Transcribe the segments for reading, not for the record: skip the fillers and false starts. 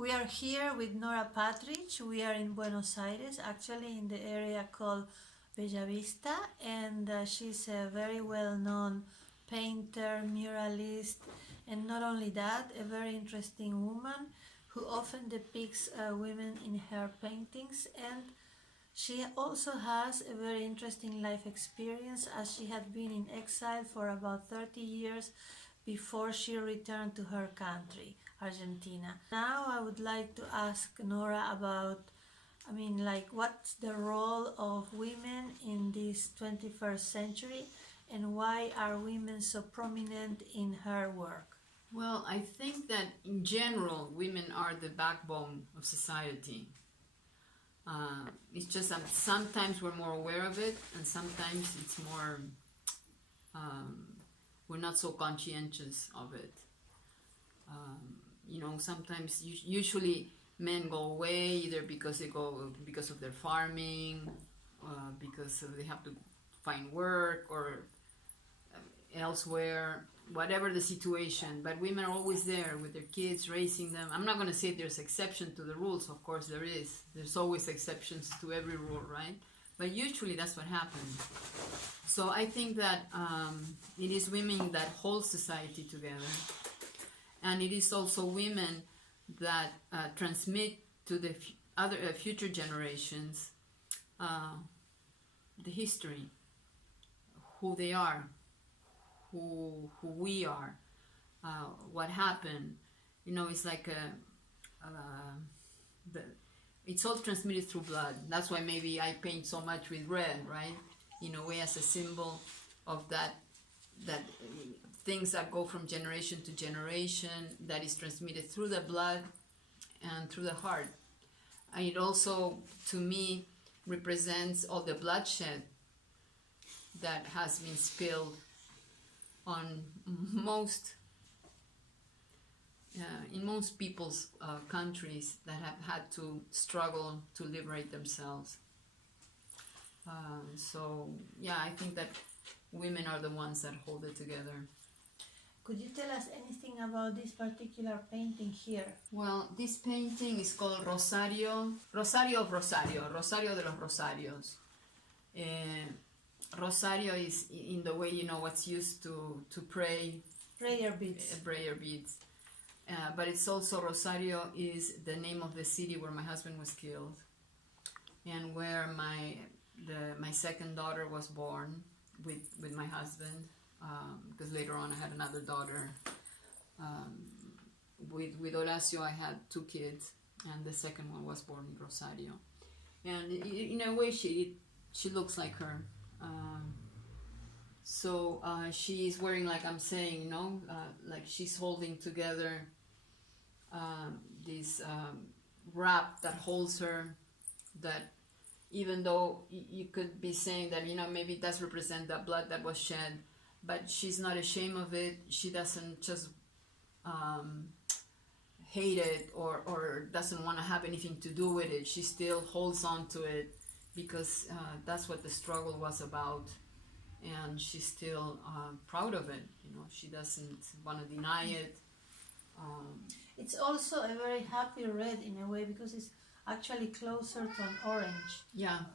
We are here with Nora Patrich. We are in Buenos Aires, actually in the area called Bellavista, and she's a very well-known painter, muralist, and not only that, a very interesting woman who often depicts women in her paintings, and she also has a very interesting life experience, as she had been in exile for about 30 years before she returned to her country, Argentina. Now I would like to ask Nora about, what's the role of women in this 21st century, and why are women so prominent in her work? Well, I think that in general, women are the backbone of society. It's just that sometimes we're more aware of it, and sometimes it's more, we're not so conscientious of it. Sometimes, usually men go away either because of their farming, because they have to find work, or elsewhere, whatever the situation. But women are always there with their kids, raising them. I'm not going to say there's exception to the rules. Of course there is. There's always exceptions to every rule, right? But usually that's what happens. So I think that it is women that hold society together. And it is also women that transmit to the other future generations the history, who they are, who we are, what happened. It's like it's all transmitted through blood. That's why maybe I paint so much with red, right? In a way, as a symbol of that things that go from generation to generation, that is transmitted through the blood and through the heart. And it also, to me, represents all the bloodshed that has been spilled on in most people's countries that have had to struggle to liberate themselves. I think that women are the ones that hold it together. Could you tell us anything about this particular painting here? Well, this painting is called Rosario de los Rosarios. Rosario is in the way, what's used to pray. Prayer beads. Prayer beads. But it's also, Rosario is the name of the city where my husband was killed, and where my second daughter was born with my husband, because later on I had another daughter. With Horacio I had 2 kids, and the second one was born in Rosario. And in a way she looks like her. She's wearing, like I'm saying, like she's holding together this wrap that holds her, that even though you could be saying that, maybe it does represent the blood that was shed, but she's not ashamed of it. She doesn't just hate it or doesn't want to have anything to do with it. She still holds on to it because that's what the struggle was about, and she's still proud of it. She doesn't want to deny it. It's also a very happy red in a way, because it's actually closer to an orange. Yeah.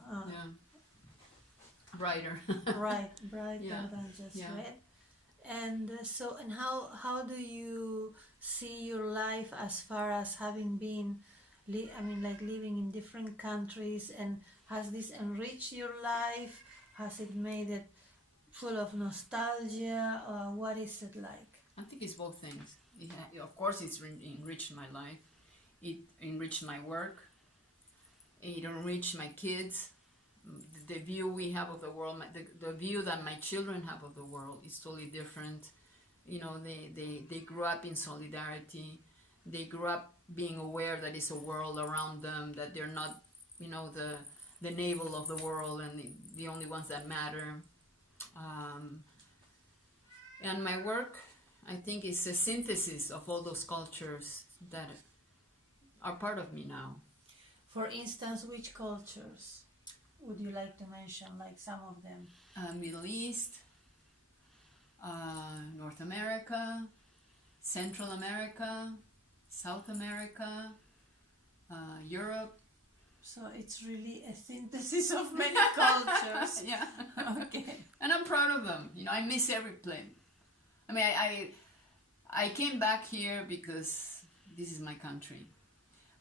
Brighter. Brighter than just red. And how do you see your life as far as having been, living in different countries, and has this enriched your life? Has it made it full of nostalgia, or what is it like? I think it's both things. Of course, it's enriched my life. It enriched my work. It enriched my kids. The view we have of the world, the view that my children have of the world is totally different. They grew up in solidarity. They grew up being aware that it's a world around them, that they're not, the navel of the world and the only ones that matter. And my work, I think, is a synthesis of all those cultures that are part of me now. For instance, which cultures would you like to mention, like some of them? Middle East, North America, Central America, South America, Europe. So it's really a synthesis of many cultures. Yeah. Okay. And I'm proud of them. You know, I miss every place. I mean, I came back here because this is my country.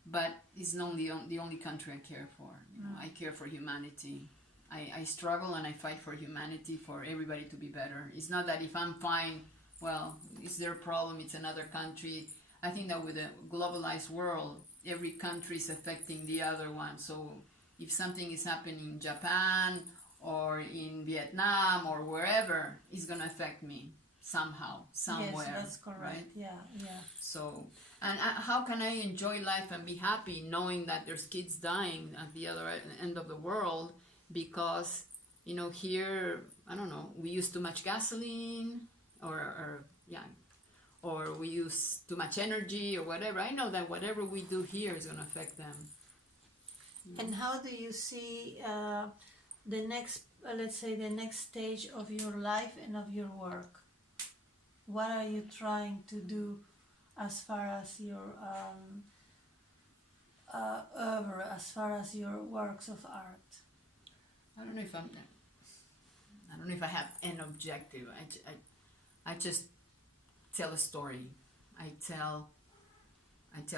But it's not the only country I care for. You know, I care for humanity. I struggle and I fight for humanity, for everybody to be better. It's not that if I'm fine, well, it's their problem, it's another country. I think that with a globalized world, every country is affecting the other one. So if something is happening in Japan or in Vietnam or wherever, it's going to affect me somehow, somewhere. Yes, that's correct. Right? Yeah. So, and how can I enjoy life and be happy knowing that there's kids dying at the other end of the world because, you know, here, I don't know, we use too much gasoline or we use too much energy or whatever. I know that whatever we do here is going to affect them. And how do you see the next, let's say, the next stage of your life and of your work? What are you trying to do as far as your oeuvre, as far as your works of art? I don't know if I have an objective. I just tell a story. I tell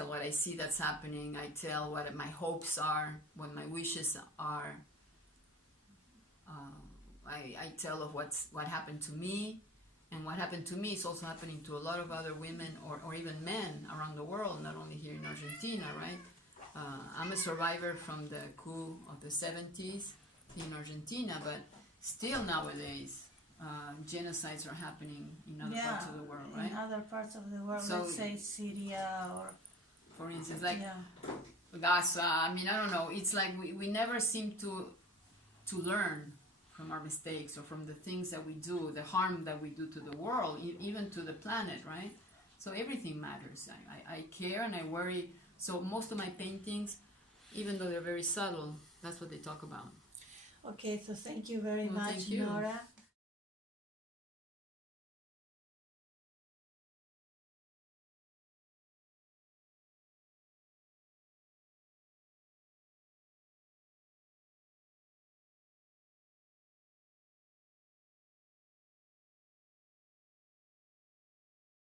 what I see that's happening. I tell what my hopes are, what my wishes are. I tell of what happened to me, and what happened to me is also happening to a lot of other women or even men around the world, not only here in Argentina, right? I'm a survivor from the coup of the 70s in Argentina, but still nowadays genocides are happening in other parts of the world, right? In other parts of the world, So, let's say Syria or... For instance, like Gaza, I mean, I don't know, it's like we never seem to learn from our mistakes or from the things that we do, the harm that we do to the world, even to the planet, right? So everything matters. I care and I worry. So most of my paintings, even though they're very subtle, that's what they talk about. Okay, so thank you very much, thank you. Nora.